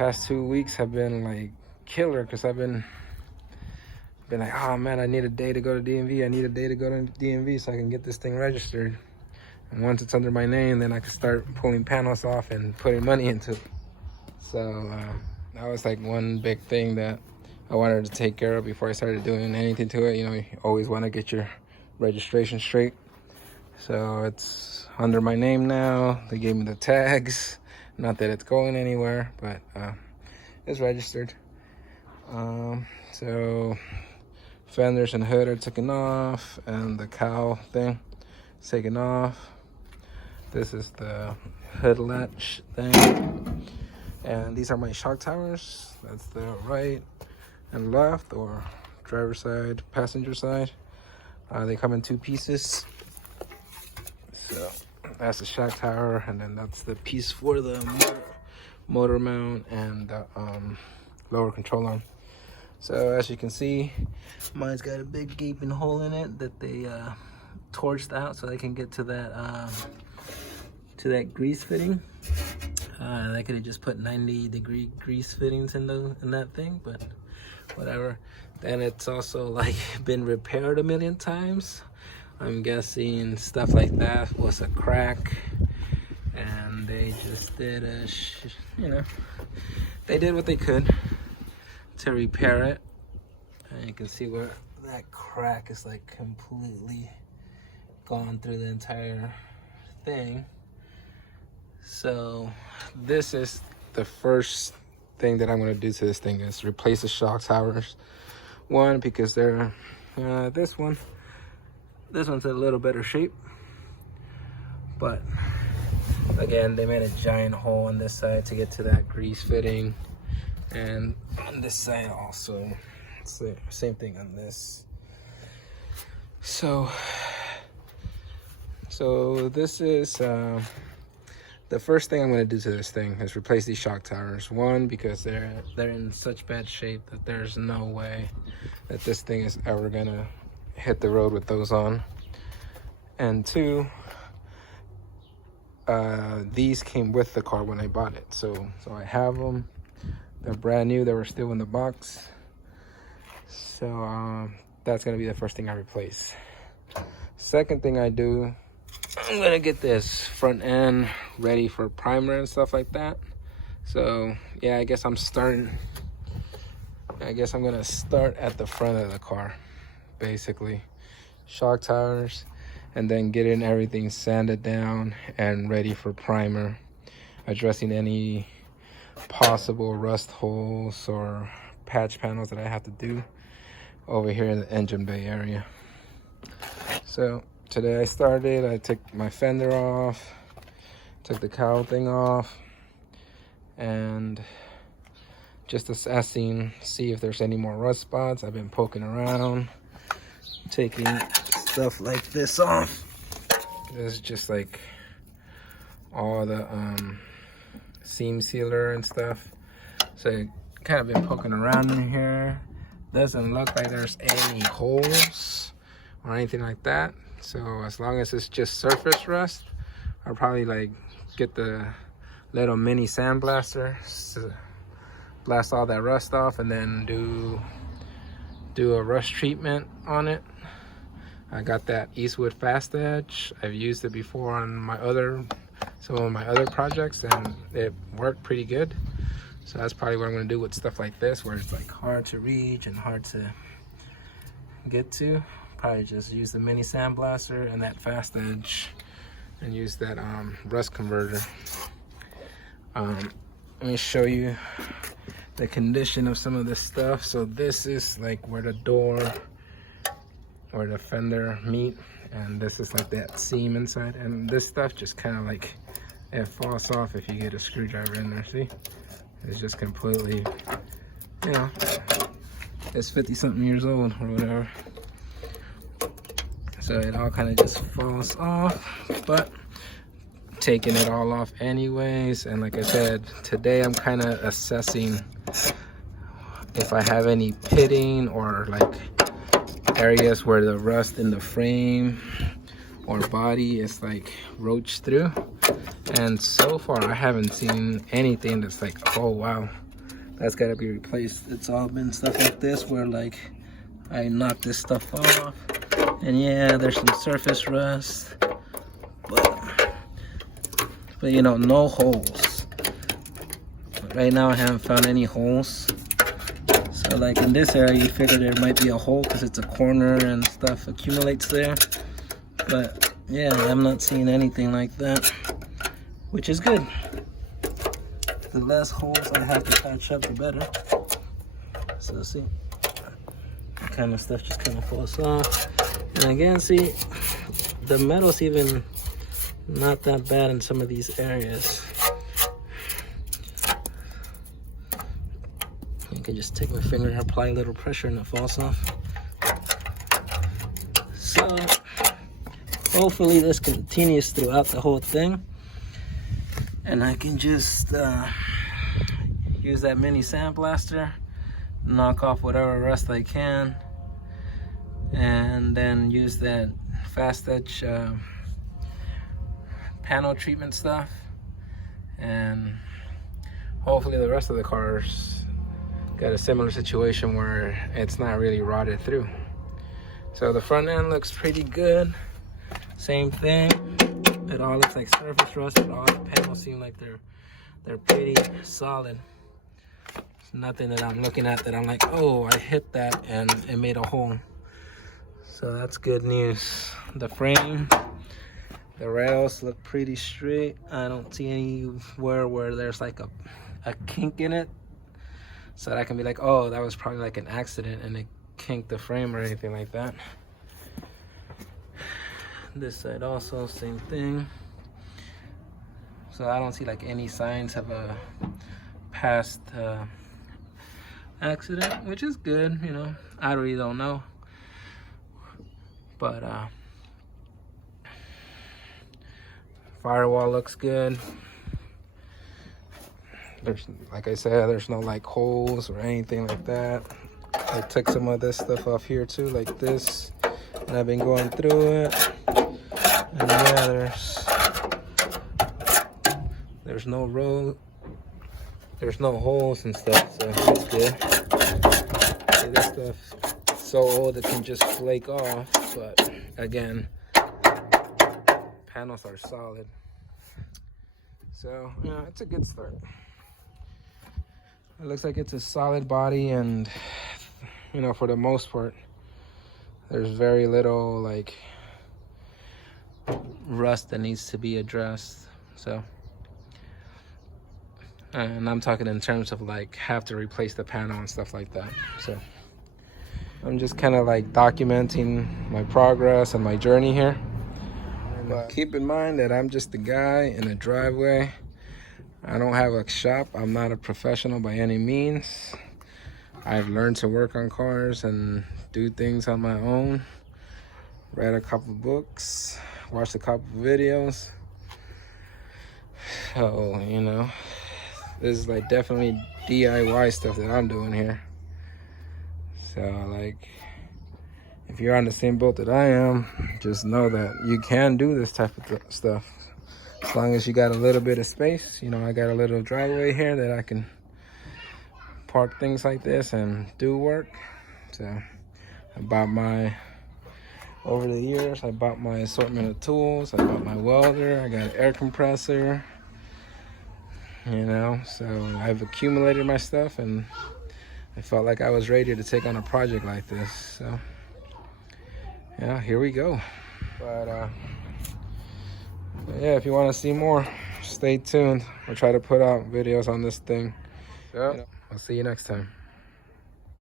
past 2 weeks have been like killer, because I've been like, oh man, I need a day to go to DMV. I need a day to go to DMV so I can get this thing registered. And once it's under my name, then I can start pulling panels off and putting money into it. So that was like one big thing that I wanted to take care of before I started doing anything to it. You know, you always want to get your registration straight. So it's under my name now. They gave me the tags. Not that it's going anywhere, but it's registered. So fenders and hood are taken off, and the cowl thing is taken off. This is the hood latch thing. And these are my shock towers. That's the right and left, or driver side, passenger side. They come in 2 pieces. So that's the shock tower, and then that's the piece for the motor mount and the lower control arm. So as you can see, mine's got a big gaping hole in it that they torched out so they can get to that grease fitting. They could have just put 90-degree grease fittings in that thing, but whatever. Then it's also like been repaired a million times. I'm guessing stuff like that was a crack, and they just did they did what they could to repair it. And you can see where that crack is like completely gone through the entire thing. So this is the first thing that I'm going to do to this thing, is replace the shock towers. One, because they're this one's a little better shape, but again, they made a giant hole on this side to get to that grease fitting, and on this side also it's the same thing on this. So this is the first thing I'm going to do to this thing is replace these shock towers. One, because they're in such bad shape that there's no way that this thing is ever going to hit the road with those on. And 2, these came with the car when I bought it. So I have them. They're brand new. They were still in the box. So that's going to be the first thing I replace. Second thing I do, I'm gonna get this front end ready for primer and stuff like that. So yeah, I guess I'm gonna start at the front of the car, basically. Shock towers, and then getting everything sanded down and ready for primer, addressing any possible rust holes or patch panels that I have to do over here in the engine bay area. So today I took my fender off, took the cowl thing off, and just assessing, see if there's any more rust spots. I've been poking around, taking stuff like this off. This is just like all the seam sealer and stuff. So kind of been poking around in here. Doesn't look like there's any holes or anything like that. So as long as it's just surface rust, I'll probably like get the little mini sandblaster to blast all that rust off, and then do a rust treatment on it. I got that Eastwood Fast Edge. I've used it before on some of my other projects, and it worked pretty good. So that's probably what I'm gonna do with stuff like this, where it's like hard to reach and hard to get to. Probably just use the mini sandblaster and that Fast Edge, and use that rust converter. Let me show you the condition of some of this stuff. So this is like where the door or the fender meet, and this is like that seam inside, and this stuff just kind of like, it falls off if you get a screwdriver in there. See, it's just completely, you know, it's 50 something years old or whatever. So it all kind of just falls off, but taking it all off anyways. And like I said, today I'm kind of assessing if I have any pitting or like areas where the rust in the frame or body is like roached through. And so far I haven't seen anything that's like, oh wow, That's gotta be replaced. It's all been stuff like this where like I knocked this stuff off, and yeah, there's some surface rust, but you know, no holes. Right now I haven't found any holes. So like in this area, you figure there might be a hole because it's a corner and stuff accumulates there. But yeah, I'm not seeing anything like that, which is good. The less holes I have to patch up, the better. So see, that kind of stuff just kind of falls off. And again, see, the metal's even not that bad in some of these areas. I can just take my finger and apply a little pressure and it falls off. So hopefully this continues throughout the whole thing, and I can just use that mini sandblaster, knock off whatever rust I can, and then use that fast etch panel treatment stuff, and hopefully the rest of the cars got a similar situation where it's not really rotted through. So the front end looks pretty good. Same thing. It all looks like surface rust, but all the panels seem like they're pretty solid. It's nothing that I'm looking at that I'm like, oh, I hit that and it made a hole. So that's good news. The frame, the rails look pretty straight. I don't see anywhere where there's like a kink in it, so that I can be like, oh, that was probably like an accident and it kinked the frame or anything like that. This side also, same thing. So I don't see like any signs of a past accident, which is good, you know. I really don't know. But firewall looks good. There's, like I said, there's no like holes or anything like that. I took some of this stuff off here too, like this, and I've been going through it. And yeah, there's no road, there's no holes and stuff, so that's good. See, this stuff's so old it can just flake off, but again, panels are solid. So yeah, it's a good start. It looks like it's a solid body, and you know, for the most part, there's very little like rust that needs to be addressed. So, and I'm talking in terms of like have to replace the panel and stuff like that. So I'm just kind of like documenting my progress and my journey here. And keep in mind that I'm just a guy in a driveway. I don't have a shop. I'm not a professional by any means. I've learned to work on cars and do things on my own. Read a couple books, watched a couple videos. So, you know, this is like definitely DIY stuff that I'm doing here. So like, if you're on the same boat that I am, just know that you can do this type of stuff. As long as you got a little bit of space. You know, I got a little driveway here that I can park things like this and do work. So I bought over the years, I bought my assortment of tools. I bought my welder, I got an air compressor, you know, so I've accumulated my stuff, and I felt like I was ready to take on a project like this. So yeah, here we go. But yeah, if you want to see more, stay tuned. I'll try to put out videos on this thing. So I'll see you next time.